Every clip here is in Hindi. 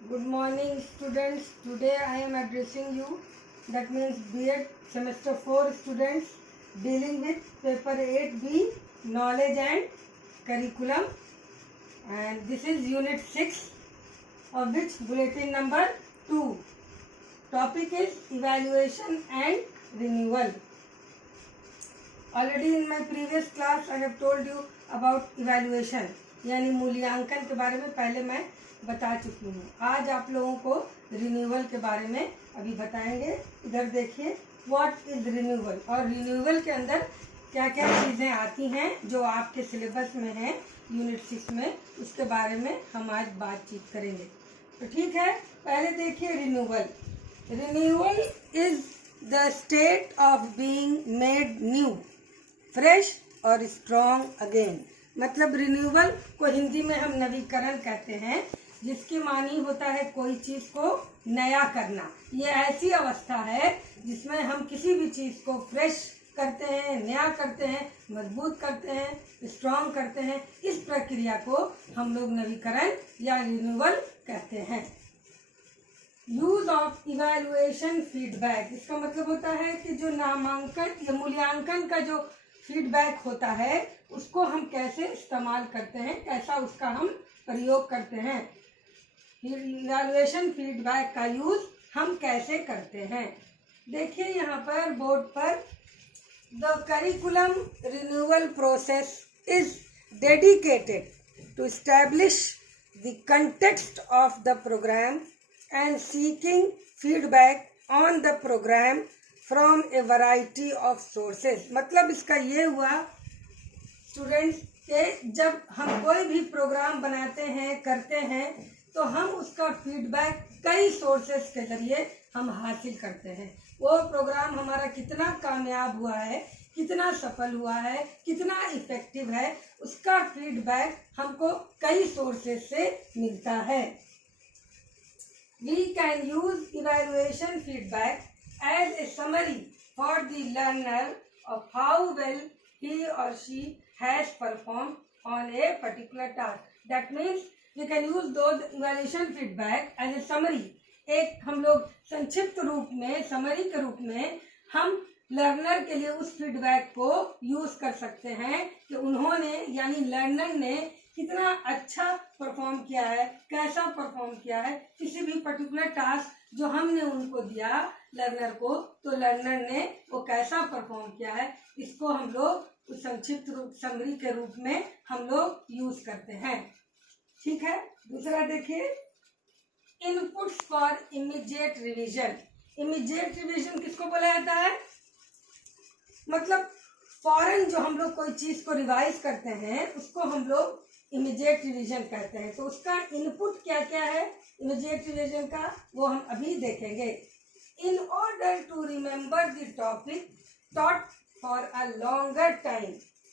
Good morning students. Today I am addressing you, that means B.Ed semester 4 students, dealing with paper 8B, knowledge and curriculum, and this is unit 6 of which bulletin number 2. Topic is evaluation and renewal. Already in my previous class I have told you about evaluation यानी मूल्यांकन के बारे में पहले मैं बता चुकी हूँ. आज आप लोगों को रिन्यूअल के बारे में अभी बताएंगे. इधर देखिए, व्हाट इज रिन्यूअल, और रिन्यूअल के अंदर क्या क्या चीज़ें आती हैं जो आपके सिलेबस में हैं यूनिट 6 में, उसके बारे में हम आज बातचीत करेंगे. तो ठीक है, पहले देखिए renewal. Renewal is the state of being made new, fresh और स्ट्रॉन्ग अगेन. मतलब रिन्यूअल को हिंदी में हम नवीकरण कहते हैं, जिसकी मानी होता है कोई चीज को नया करना. ये ऐसी अवस्था है जिसमें हम किसी भी चीज को फ्रेश करते हैं, नया करते हैं, मजबूत करते हैं, स्ट्रॉन्ग करते हैं. इस प्रक्रिया को हम लोग नवीकरण या रिन्यूअल कहते हैं. यूज ऑफ इवैल्यूएशन फीडबैक, इसका मतलब होता है कि जो नामांकन या मूल्यांकन का जो फीडबैक होता है उसको हम कैसे इस्तेमाल करते हैं, कैसा उसका हम प्रयोग करते हैं. इवैल्यूएशन फीडबैक का यूज हम कैसे करते हैं. देखिए यहाँ पर बोर्ड पर, the curriculum renewal process is dedicated to establish the context of the programme and seeking feedback on the programme from a variety of sources. मतलब इसका ये हुआ स्टूडेंट्स के जब हम कोई भी प्रोग्राम बनाते हैं, करते हैं, तो हम उसका फीडबैक कई सोर्सेज के जरिए हम हासिल करते हैं. वो प्रोग्राम हमारा कितना कामयाब हुआ है, कितना सफल हुआ है, कितना इफेक्टिव है, उसका फीडबैक हमको कई सोर्सेज से मिलता है. We can use evaluation feedback as a summary for the learner of how well he or she has performed on a particular task. That means we can use those evaluation feedback as a summary. एक हम लोग संक्षिप्त रूप में, समरी के रूप में हम लर्नर के लिए उस फीडबैक को यूज कर सकते हैं कि उन्होंने यानी लर्नर ने कितना अच्छा परफॉर्म किया है, कैसा परफॉर्म किया है, किसी भी पर्टिकुलर टास्क जो हमने उनको दिया लर्नर को, तो लर्नर ने वो कैसा परफॉर्म किया है, इसको हम लोग संक्षिप्त रूप समरी के रूप में हम लोग यूज करते हैं. ठीक है. दूसरा देखिए, inputs for immediate revision. Immediate revision किसको बोला जाता है? मतलब फौरन जो हम लोग कोई चीज को रिवाइज करते हैं उसको हम लोग इमीडिएट रिवीजन कहते हैं. तो उसका इनपुट क्या क्या है इमीडिएट रिवीजन का, वो हम अभी देखेंगे. In order to remember the topic taught for a longer time,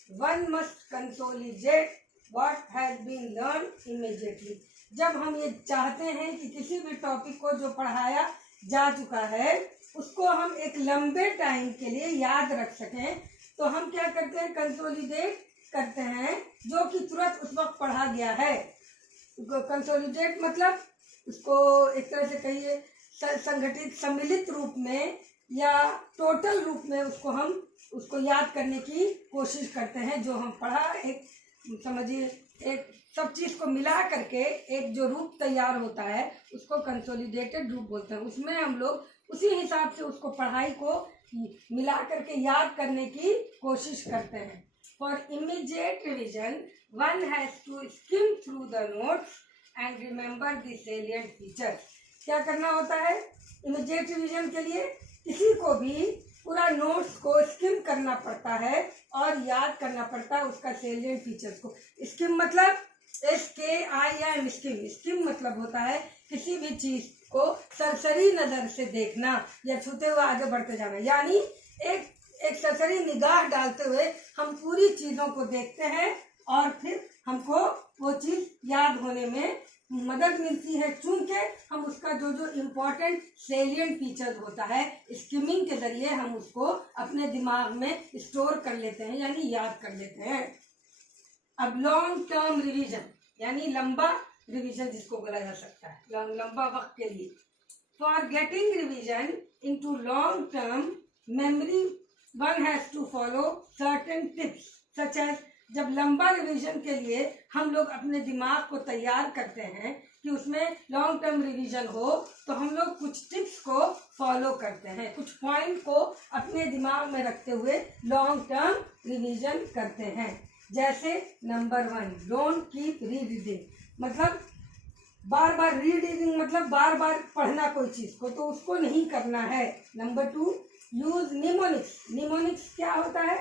one must consolidate what has been learn immediately. जब हम ये चाहते हैं कि किसी भी टॉपिक को जो पढ़ाया जा चुका है उसको हम एक लंबे टाइम के लिए याद रख सकें, तो हम क्या करते हैं, कंसोलिडेट करते हैं जो कि तुरंत उस वक्त पढ़ा गया है. कंसोलिडेट मतलब उसको एक तरह से कहिए संगठित, सम्मिलित रूप में या टोटल रूप में उसको याद करने की कोशिश करते हैं. जो हम पढ़ा, एक समझिए एक सब चीज को मिला करके एक जो रूप तैयार होता है उसको कंसोलिडेटेड रूप बोलते हैं. उसमें हम लोग उसी हिसाब से उसको पढ़ाई को मिला करके याद करने की कोशिश करते हैं. For immediate revision one has to skim through the notes and remember the salient features. क्या करना होता है इमीडिएट रिविजन के लिए? किसी को भी पूरा नोट्स को स्किम करना पड़ता है और याद करना पड़ता है उसका सेलिएंट फीचर्स को. स्किम मतलब SKIM, स्किम. स्किम मतलब होता है किसी भी चीज को सरसरी नजर से देखना या छूते हुए आगे बढ़ते जाना. यानी एक सरसरी निगाह डालते हुए हम पूरी चीजों को देखते हैं और फिर हमको वो चीज याद होने में मदद मिलती है, चूंकि हम उसका जो जो इम्पोर्टेंट सेलिएंट फीचर होता है स्किमिंग के जरिए हम उसको अपने दिमाग में स्टोर कर लेते हैं यानी याद कर लेते हैं. अब लॉन्ग टर्म रिवीजन यानी लंबा रिवीजन जिसको बोला जा सकता है लंबा वक्त के लिए। For getting revision into long term memory one has to follow certain tips such as, जब लंबा रिवीजन के लिए हम लोग अपने दिमाग को तैयार करते हैं कि उसमें लॉन्ग टर्म रिवीजन हो, तो हम लोग कुछ टिप्स को फॉलो करते हैं, कुछ पॉइंट को अपने दिमाग में रखते हुए लॉन्ग टर्म रिवीजन करते हैं। जैसे नंबर 1, डोंट कीप रीडिंग, मतलब बार बार रीडिंग मतलब बार बार पढ़ना कोई चीज को, तो उसको नहीं करना है। Number 2, use mnemonics. निमोनिक्स क्या होता है?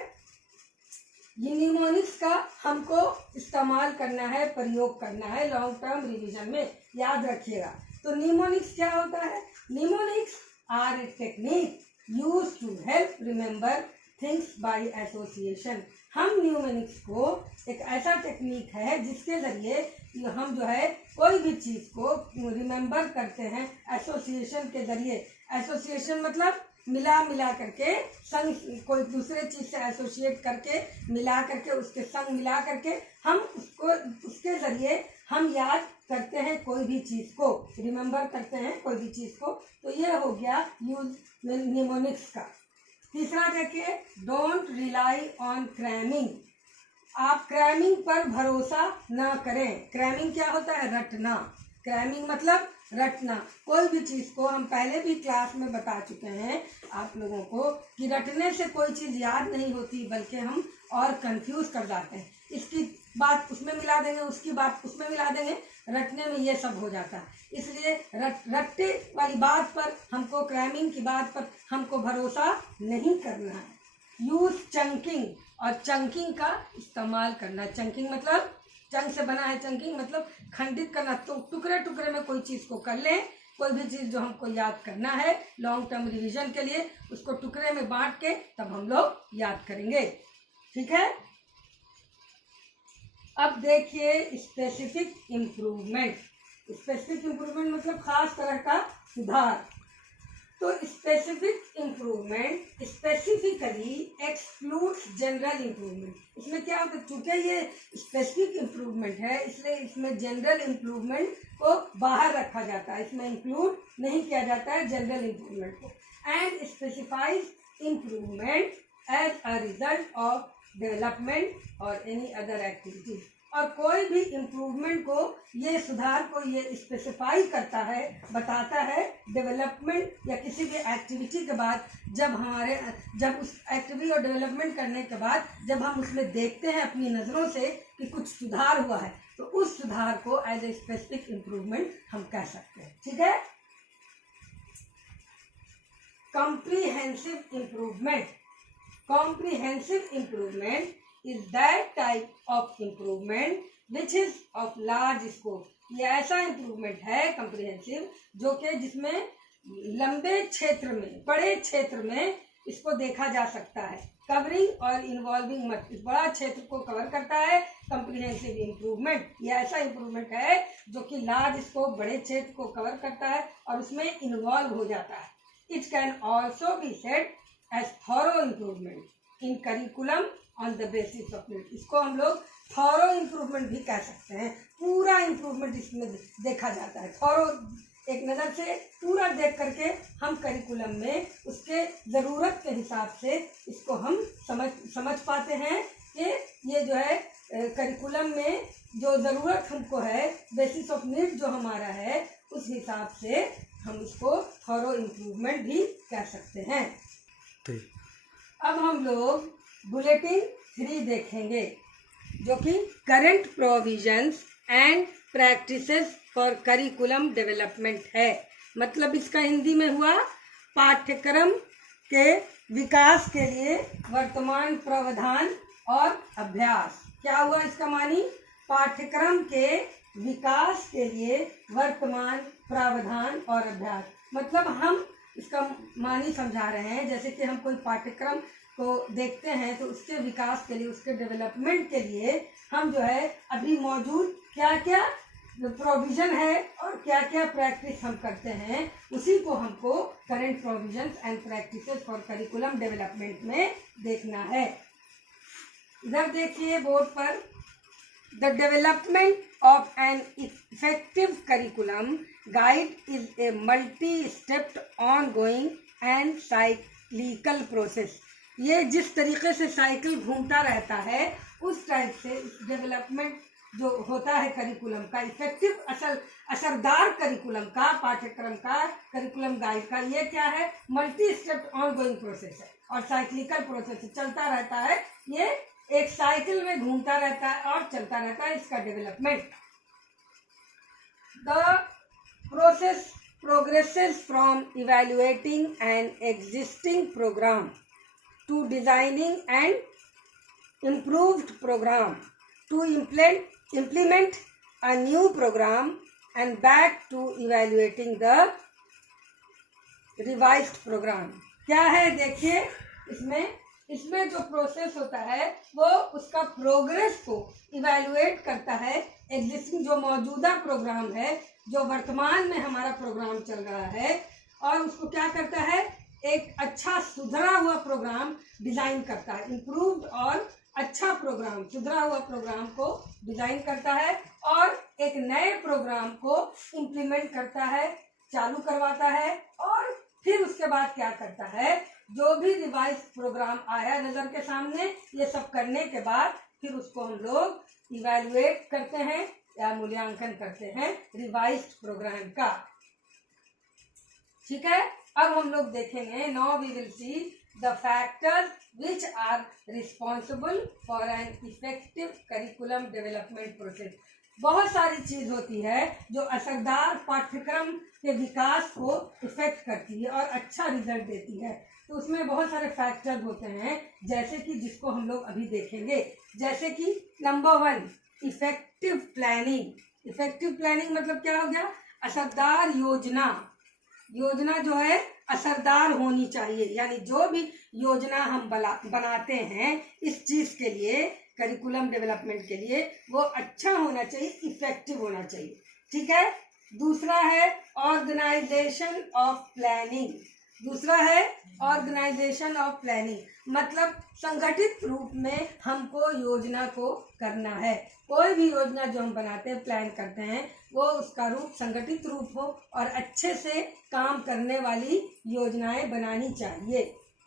ये निमोनिक्स का हमको इस्तेमाल करना है, प्रयोग करना है लॉन्ग टर्म रिवीजन में, याद रखिएगा। तो निमोनिक्स क्या होता है? Mnemonics are a technique use to help remember things by association. हम न्यूमेनिक्स को एक ऐसा टेक्निक है जिसके जरिए हम जो है कोई भी चीज को रिमेम्बर करते हैं एसोसिएशन के जरिए। एसोसिएशन मतलब मिला करके, संग कोई दूसरे चीज से एसोसिएट करके, मिला करके, उसके संग मिला करके हम उसको, उसके जरिए हम याद करते हैं कोई भी चीज को, रिमेम्बर करते हैं कोई भी चीज को। तो ये हो गया यूज निमोनिक्स का। तीसरा देखिए, डोंट रिलाई ऑन क्रैमिंग। आप क्रैमिंग पर भरोसा ना करें। क्रैमिंग क्या होता है? रटना। क्रैमिंग मतलब रटना। कोई भी चीज को हम पहले भी क्लास में बता चुके हैं आप लोगों को कि रटने से कोई चीज याद नहीं होती, बल्कि हम और कंफ्यूज कर जाते हैं। इसकी बात उसमें मिला देंगे, उसकी बात उसमें मिला देंगे, रटने में ये सब हो जाता है। इसलिए रट्टे वाली बात पर हमको, क्रैमिंग की बात पर हमको भरोसा नहीं करना है। यूज चंकिंग, और चंकिंग का इस्तेमाल करना। चंकिंग मतलब चंक से बना है, चंकिंग मतलब खंडित करना, तो टुकड़े टुकड़े में कोई चीज को कर लें। कोई भी चीज जो हमको याद करना है लॉन्ग टर्म रिवीजन के लिए, उसको टुकड़े में बांट के तब हम लोग याद करेंगे। ठीक है। अब देखिए स्पेसिफिक इम्प्रूवमेंट। स्पेसिफिक इम्प्रूवमेंट मतलब खास तरह का सुधार। तो specific improvement specifically excludes general improvement. इसमें क्या होता है? चूंकि ये स्पेसिफिक इम्प्रूवमेंट है, इसलिए इसमें जनरल इम्प्रूवमेंट को बाहर रखा जाता है, इसमें इंक्लूड नहीं किया जाता है जनरल इम्प्रूवमेंट को। And specifies improvement as a result of development और एनी अदर एक्टिविटी। और कोई भी इम्प्रूवमेंट को, ये सुधार को ये स्पेसिफाई करता है, बताता है डेवलपमेंट या किसी भी एक्टिविटी के बाद, जब उस एक्टिविटी और डेवलपमेंट करने के बाद जब हम उसमें देखते हैं अपनी नज़रों से कि कुछ सुधार हुआ है, तो उस सुधार को एज ए स्पेसिफिक इम्प्रूवमेंट हम कह सकते हैं। ठीक है। Comprehensive improvement. Comprehensive improvement is that type of improvement which is of large scope. ये ऐसा इम्प्रूवमेंट है comprehensive जो कि जिसमें लंबे क्षेत्र में, बड़े क्षेत्र में इसको देखा जा सकता है। कवरिंग और इन्वॉल्विंग मत, इस बड़ा क्षेत्र को कवर करता है कॉम्प्रिहेंसिव इम्प्रूवमेंट। ये ऐसा इम्प्रूवमेंट है जो कि लार्ज स्कोप, बड़े क्षेत्र को कवर करता है और उसमें इन्वॉल्व हो जाता है। It can also be said as thorough improvement in curriculum on the basis of need। इसको हम लोग thorough improvement भी कह सकते हैं। पूरा improvement इसमें देखा जाता है। thorough एक नज़र से पूरा देख करके हम करिकुलम में उसके ज़रूरत के हिसाब से इसको हम समझ पाते हैं कि ये जो है करिकुलम में जो ज़रूरत हमको है, बेसिस ऑफ नीड जो हमारा है, उस हिसाब से हम इसको थॉरो इम्प्रूवमेंट भी कह सकते हैं। अब हम लोग बुलेटिन 3 देखेंगे जो कि current provisions and practices for curriculum development है। मतलब इसका हिंदी में हुआ पाठ्यक्रम के विकास के लिए वर्तमान प्रावधान और अभ्यास। क्या हुआ इसका मानी? पाठ्यक्रम के विकास के लिए वर्तमान प्रावधान और अभ्यास। मतलब हम इसका मानी समझा रहे हैं, जैसे कि हम कोई पाठ्यक्रम को देखते हैं तो उसके विकास के लिए, उसके डेवलपमेंट के लिए हम जो है अभी मौजूद क्या क्या प्रोविजन है और क्या क्या प्रैक्टिस हम करते हैं, उसी को हमको current provisions and practices for curriculum development में देखना है। इधर देखिए बोर्ड पर, the development of an effective curriculum guide is a multi-stepped, ongoing and cyclical process. ये जिस तरीके से साइकिल घूमता रहता है उस टाइप से डेवलपमेंट जो होता है करिकुलम का, इफेक्टिव असरदार करिकुलम का, पाठ्यक्रम का, करिकुलम गाइड का, ये क्या है? मल्टी स्टेप ऑनगोइंग प्रोसेस है और साइक्लिकल प्रोसेस है, चलता रहता है। ये एक साइकिल में घूमता रहता है और चलता रहता है इसका development. The process progresses from evaluating an existing program to designing an improved program to implement a new program and back to evaluating the revised program. क्या है देखिए, इसमें जो प्रोसेस होता है वो उसका प्रोग्रेस को इवैल्यूएट करता है। एग्जिस्टिंग जो मौजूदा प्रोग्राम है, जो वर्तमान में हमारा प्रोग्राम चल रहा है, और उसको क्या करता है? एक अच्छा सुधरा हुआ प्रोग्राम डिजाइन करता है। इम्प्रूव्ड और अच्छा प्रोग्राम, सुधरा हुआ प्रोग्राम को डिजाइन करता है और एक नए प्रोग्राम को इम्प्लीमेंट करता है, चालू करवाता है। और फिर उसके बाद क्या करता है? जो भी रिवाइज प्रोग्राम आया नजर के सामने, ये सब करने के बाद फिर उसको हम लोग इवैल्यूएट करते हैं या मूल्यांकन करते हैं रिवाइज्ड प्रोग्राम का। ठीक है, अब हम लोग देखेंगे, now we will see the factors which are responsible for an effective curriculum development process. बहुत सारी चीज होती है जो असरदार पाठ्यक्रम के विकास को इफेक्ट करती है और अच्छा रिजल्ट देती है। तो उसमें बहुत सारे फैक्टर होते हैं, जैसे कि जिसको हम लोग अभी देखेंगे। जैसे कि number 1, effective planning. Effective planning मतलब क्या हो गया? असरदार योजना। योजना जो है असरदार होनी चाहिए, यानी जो भी योजना हम बनाते हैं इस चीज के लिए, करिकुलम डेवलपमेंट के लिए, वो अच्छा होना चाहिए, इफेक्टिव होना चाहिए। ठीक है। दूसरा है ऑर्गेनाइजेशन ऑफ प्लानिंग। दूसरा है ऑर्गेनाइजेशन ऑफ प्लानिंग, मतलब संगठित रूप में हमको योजना को करना है। कोई भी योजना जो हम बनाते हैं, प्लान करते हैं, वो उसका रूप संगठित रूप हो और अच्छे से काम करने वाली योजनाएं बनानी चाहिए।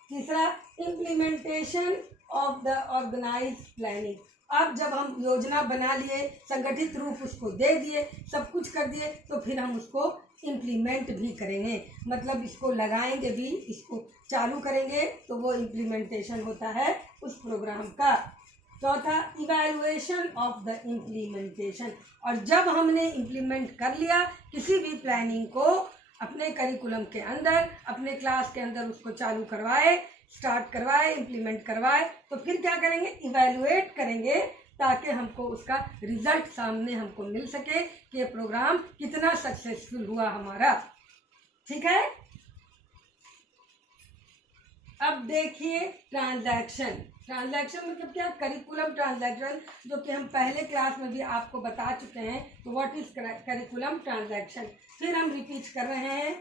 तीसरा, implementation of the organised planning. अब जब हम योजना बना लिए, संगठित रूप उसको दे दिए, सब कुछ कर दिए, तो फिर हम उसको इम्प्लीमेंट भी करेंगे, मतलब इसको लगाएंगे भी, इसको चालू करेंगे, तो वो इम्प्लीमेंटेशन होता है उस प्रोग्राम का। चौथा, इवैल्यूएशन ऑफ द इम्प्लीमेंटेशन। और जब हमने इम्प्लीमेंट कर लिया किसी भी प्लानिंग को अपने करिकुलम के अंदर, अपने क्लास के अंदर उसको चालू करवाए, स्टार्ट करवाए, इम्प्लीमेंट करवाए, तो फिर क्या करेंगे? इवैल्यूएट करेंगे, ताकि हमको उसका रिजल्ट सामने हमको मिल सके कि ये प्रोग्राम कितना सक्सेसफुल हुआ हमारा। ठीक है। अब देखिए ट्रांजैक्शन। ट्रांजैक्शन मतलब क्या? करिकुलम ट्रांजैक्शन, जो कि हम पहले क्लास में भी आपको बता चुके हैं। तो व्हाट इज करिकुलम ट्रांजैक्शन? फिर हम रिपीट कर रहे हैं।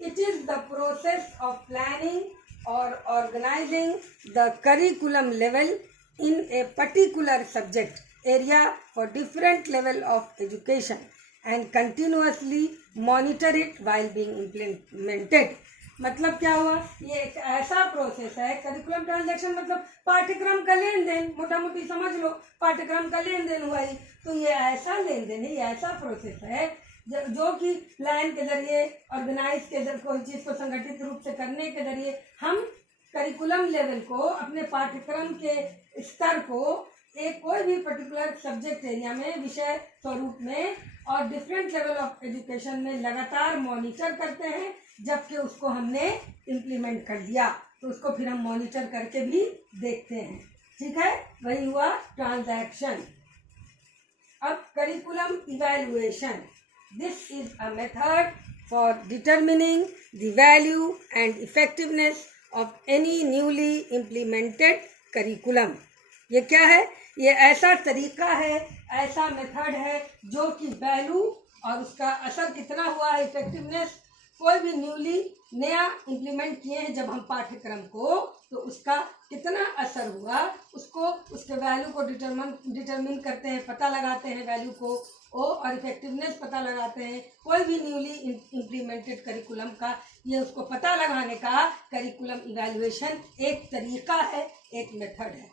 It is the process of planning और organizing the curriculum level in a particular subject area for different level of education and continuously monitor it while being implemented. मतलब क्या हुआ? ये एक ऐसा प्रोसेस है, करिकुलम ट्रांजैक्शन मतलब पाठ्यक्रम का लेन देन, मोटा मोटी समझ लो, पाठ्यक्रम का लेन देन हुआ ही। तो ये ऐसा लेन देन है, ये ऐसा प्रोसेस है जो कि प्लान के जरिए, ऑर्गेनाइज के जरिए, कोई चीज को संगठित रूप से करने के जरिए हम करिकुलम लेवल को, अपने पाठ्यक्रम के स्तर को एक कोई भी पर्टिकुलर सब्जेक्ट एरिया में, विषय स्वरूप में और डिफरेंट लेवल ऑफ एजुकेशन में लगातार मॉनिटर करते हैं। जबकि उसको हमने इम्प्लीमेंट कर दिया तो उसको फिर हम मॉनिटर करके भी देखते हैं। ठीक है, वही हुआ ट्रांजैक्शन। अब curriculum evaluation. This is a method for determining the value and effectiveness of any newly implemented curriculum। ये क्या है? ये ऐसा तरीका है, ऐसा मेथड है जो कि वैल्यू और उसका असर कितना हुआ है, इफेक्टिवनेस कोई भी नया इम्प्लीमेंट किए हैं जब हम पाठ्यक्रम को, तो उसका कितना असर हुआ, उसको उसके वैल्यू को डिटरमिन करते हैं, पता लगाते हैं वैल्यू को और इफेक्टिवनेस पता लगाते हैं। कोई भी न्यूली इम्प्लीमेंटेड करिकुलम का ये उसको पता लगाने का करिकुलम इवैल्यूएशन एक तरीका है, एक मेथड है।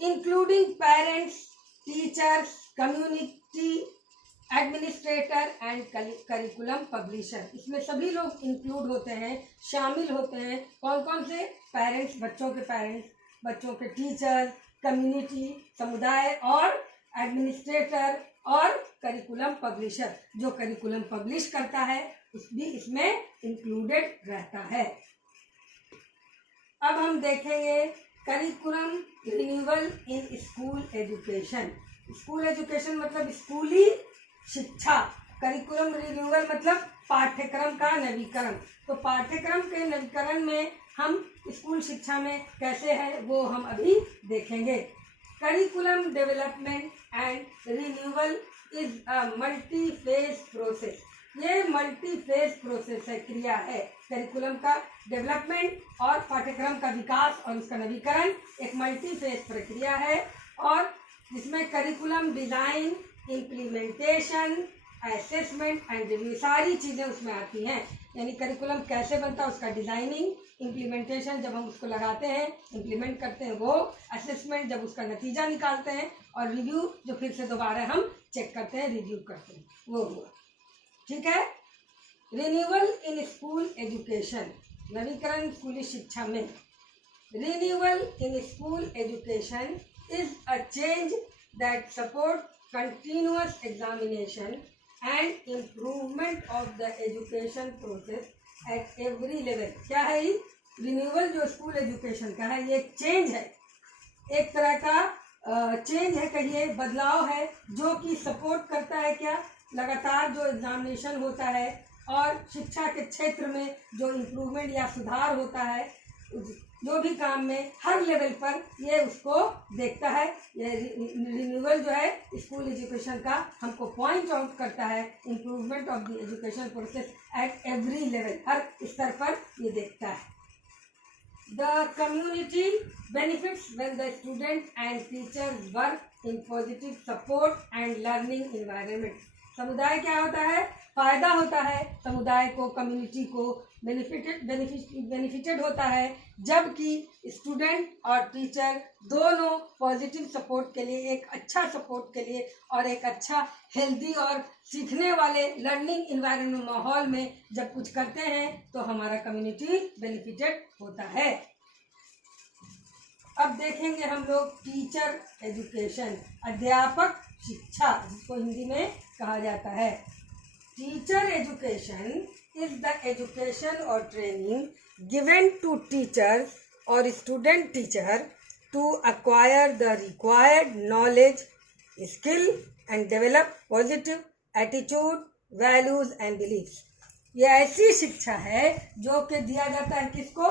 Including parents, teachers, community, administrator and curriculum publisher, इसमें सभी लोग इंक्लूड होते हैं, शामिल होते हैं। कौन कौन से? पेरेंट्स, बच्चों के पेरेंट्स, बच्चों के टीचर्स, कम्युनिटी, समुदाय और एडमिनिस्ट्रेटर और करिकुलम पब्लिशर, जो करिकुलम पब्लिश करता है उस भी इसमें इंक्लूडेड रहता है। अब हम देखेंगे curriculum renewal in school education. School education मतलब स्कूली शिक्षा, करिकुलम रिन्यूअल मतलब पाठ्यक्रम का नवीकरण। तो पाठ्यक्रम के नवीकरण में हम स्कूल शिक्षा में कैसे है वो हम अभी देखेंगे। Curriculum development and renewal is a multi phase process. ये मल्टी फेज प्रोसेस है, क्रिया है। करिकुलम का डेवलपमेंट और पाठ्यक्रम का विकास और उसका नवीकरण एक मल्टी फेज प्रक्रिया है, और जिसमें curriculum design, implementation, assessment and review सारी चीज़ें उसमें आती हैं। यानी करिकुलम कैसे बनता है, उसका डिजाइनिंग, इम्प्लीमेंटेशन जब हम उसको लगाते हैं, इम्प्लीमेंट करते हैं वो, असेसमेंट जब उसका नतीजा निकालते हैं, और रिव्यू जो फिर से दोबारा हम चेक करते हैं, रिव्यू करते हैं, वो हुआ। ठीक है। रिन्यूअल इन स्कूल एजुकेशन, नवीकरण स्कूली शिक्षा में। Renewal in school education is a change that support continuous examination and improvement of the education process at every level। क्या है ये रिन्यूअल जो स्कूल एजुकेशन का है, ये एक चेंज है, एक तरह का चेंज है, कहिए बदलाव है, जो कि सपोर्ट करता है क्या, लगातार जो एग्जामिनेशन होता है और शिक्षा के क्षेत्र में जो इम्प्रूवमेंट या सुधार होता है, जो भी काम में हर लेवल पर ये उसको देखता है। ये रिन्यूअल जो है स्कूल एजुकेशन का हमको पॉइंट आउट करता है improvement of the education process at every level, हर स्तर पर ये देखता है। The community benefits when the student and teachers work in positive support and learning environment. समुदाय क्या होता है, फायदा होता है समुदाय को, कम्युनिटी को बेनिफिटेड होता है, जबकि स्टूडेंट और टीचर दोनों पॉजिटिव सपोर्ट के लिए, एक अच्छा सपोर्ट के लिए और एक अच्छा हेल्दी और सीखने वाले लर्निंग इन्वायरमेंट माहौल में जब कुछ करते हैं तो हमारा कम्युनिटी बेनिफिटेड होता है। अब देखेंगे हम लोग टीचर एजुकेशन, अध्यापक शिक्षा जिसको हिंदी में कहा जाता है। Teacher education is the education or training given to teachers or student teacher to acquire the required knowledge, skill and develop positive attitude, values and beliefs। ये ऐसी शिक्षा है जो कि दिया जाता है किसको,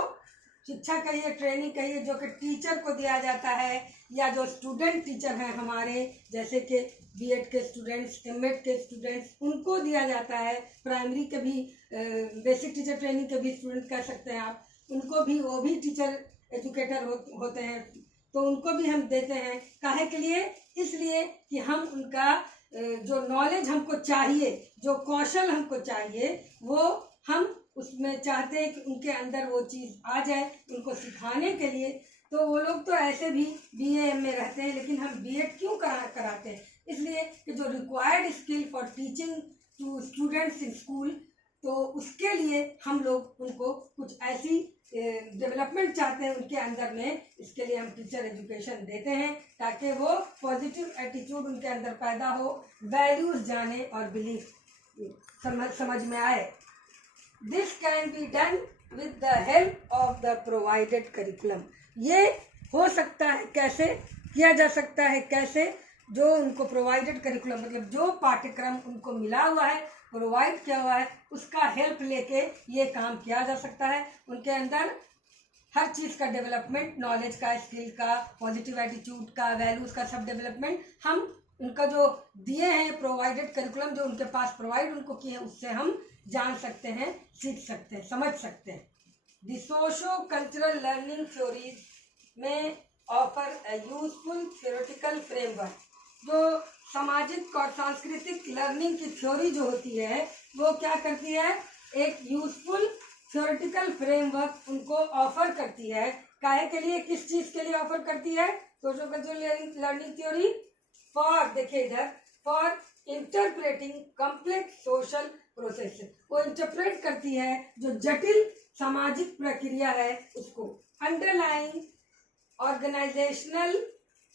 शिक्षा कहिए, ट्रेनिंग कहिए, जो कि टीचर को दिया जाता है या जो स्टूडेंट टीचर हैं हमारे, जैसे कि बीएड के स्टूडेंट्स, एमएड के स्टूडेंट्स, उनको दिया जाता है। प्राइमरी के भी बेसिक टीचर ट्रेनिंग के भी स्टूडेंट कह सकते हैं आप, उनको भी, वो भी टीचर एजुकेटर होते हैं, तो उनको भी हम देते हैं। काहे के लिए? इसलिए कि हम उनका जो नॉलेज हमको चाहिए, जो कौशल हमको चाहिए, वो हम उसमें चाहते हैं कि उनके अंदर वो चीज़ आ जाए, उनको सिखाने के लिए। तो वो लोग तो ऐसे भी बीए में रहते हैं, लेकिन हम बीएड क्यों कराते हैं? इसलिए कि जो required skill for teaching to students in school, तो उसके लिए हम लोग उनको कुछ ऐसी डेवलपमेंट चाहते हैं उनके अंदर में। इसके लिए हम टीचर एजुकेशन देते हैं ताकि वो पॉजिटिव एटीट्यूड उनके अंदर पैदा हो, वैल्यूज जाने और बिलीफ समझ में आए। This can be done with the help of the provided curriculum. ये हो सकता है, कैसे किया जा सकता है, कैसे? जो उनको प्रोवाइडेड करिकुलम मतलब जो पाठ्यक्रम उनको मिला हुआ है, प्रोवाइड किया हुआ है, उसका हेल्प लेके ये काम किया जा सकता है। उनके अंदर हर चीज़ का डेवलपमेंट, नॉलेज का, स्किल का, पॉजिटिव एटीट्यूड का, वैल्यूज़ का सब डेवलपमेंट हम उनका जो दिए हैं प्रोवाइडेड करिकुलम जो उनके पास प्रोवाइड उनको किए हैं, उससे हम जान सकते हैं, सीख सकते हैं, समझ सकते हैं। The socio cultural learning theories में offer a useful theoretical framework. जो सामाजिक और सांस्कृतिक लर्निंग की थ्योरी जो होती है वो क्या करती है, एक यूजफुल थ्योरेटिकल फ्रेमवर्क उनको ऑफर करती है। काहे के लिए, किस चीज के लिए ऑफर करती है socio cultural learning theory? For, देखिए इधर, for interpreting complex social process. वो इंटरप्रेट करती है जो जटिल सामाजिक प्रक्रिया है उसको, अंडरलाइंग ऑर्गेनाइजेशनल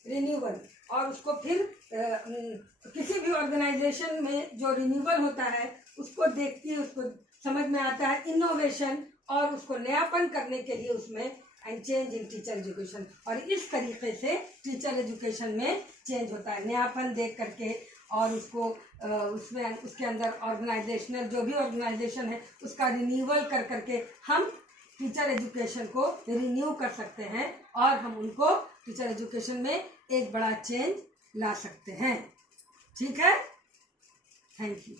रिन्यूअल, और उसको फिर किसी भी ऑर्गेनाइजेशन में जो रिन्यूअल होता है उसको देखती है, उसको समझ में आता है इनोवेशन और उसको नयापन करने के लिए उसमें, and change in teacher education. और इस तरीके से टीचर एजुकेशन में चेंज होता है, नयापन देख करके, और उसको उसमें उसके अंदर ऑर्गेनाइजेशनल जो भी ऑर्गेनाइजेशन है उसका रिन्यूअल कर करके हम टीचर एजुकेशन को रिन्यू कर सकते हैं और हम उनको टीचर एजुकेशन में एक बड़ा चेंज ला सकते हैं। ठीक है, थैंक यू।